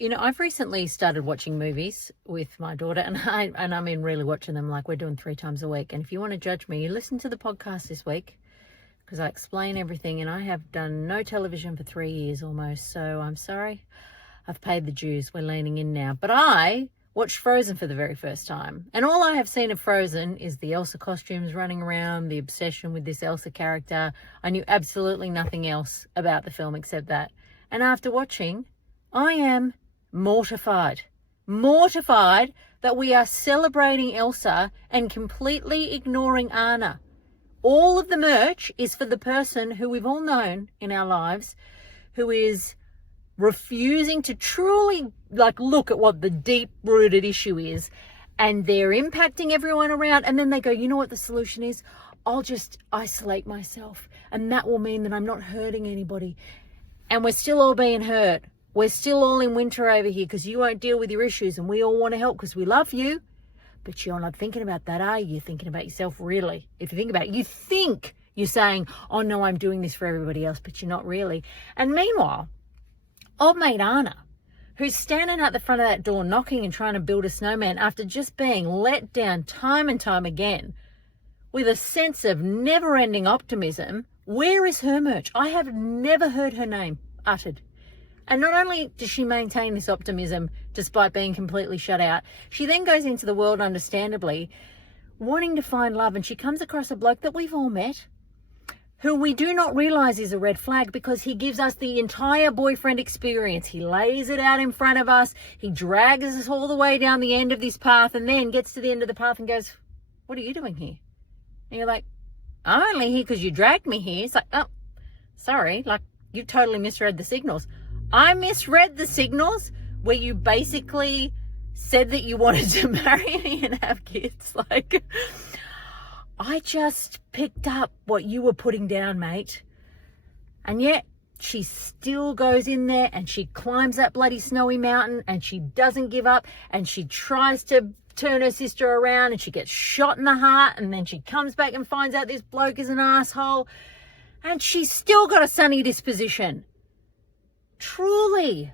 I've recently started watching movies with my daughter, and I mean really watching them like we're doing 3 times a week. And if you want to judge me, you listen to the podcast this week because I explain everything, and I have done no television for 3 years almost. So I'm sorry, I've paid the dues. We're leaning in now. But I watched Frozen for the very first time, and all I have seen of Frozen is the Elsa costumes running around, the obsession with this Elsa character. I knew absolutely nothing else about the film except that. And after watching, I am mortified that we are celebrating Elsa and completely ignoring Anna. All of the merch is for the person who we've all known in our lives who is refusing to truly look at what the deep-rooted issue is, and they're impacting everyone around, and then they go, you know what the solution is? I'll just isolate myself, and that will mean that I'm not hurting anybody. And we're still all being hurt. We're still all in winter over here because you won't deal with your issues, and we all want to help because we love you. But you're not thinking about that, are you? You're thinking about yourself, really. If you think about it, you think you're saying, oh no, I'm doing this for everybody else, but you're not really. And meanwhile, old mate Anna, who's standing at the front of that door knocking and trying to build a snowman after just being let down time and time again, with a sense of never-ending optimism, where is her merch? I have never heard her name uttered. And not only does she maintain this optimism despite being completely shut out, she then goes into the world, understandably, wanting to find love, and she comes across a bloke that we've all met, who we do not realise is a red flag because he gives us the entire boyfriend experience. He lays it out in front of us, he drags us all the way down the end of this path, and then gets to the end of the path and goes, what are you doing here? And you're like, I'm only here because you dragged me here. It's like, oh, sorry, you totally misread the signals. I misread the signals where you basically said that you wanted to marry me and have kids. I just picked up what you were putting down, mate. And yet she still goes in there and she climbs that bloody snowy mountain and she doesn't give up, and she tries to turn her sister around and she gets shot in the heart, and then she comes back and finds out this bloke is an asshole, and she's still got a sunny disposition. Truly,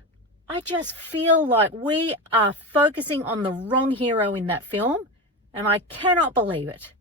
I just feel like we are focusing on the wrong hero in that film, and I cannot believe it.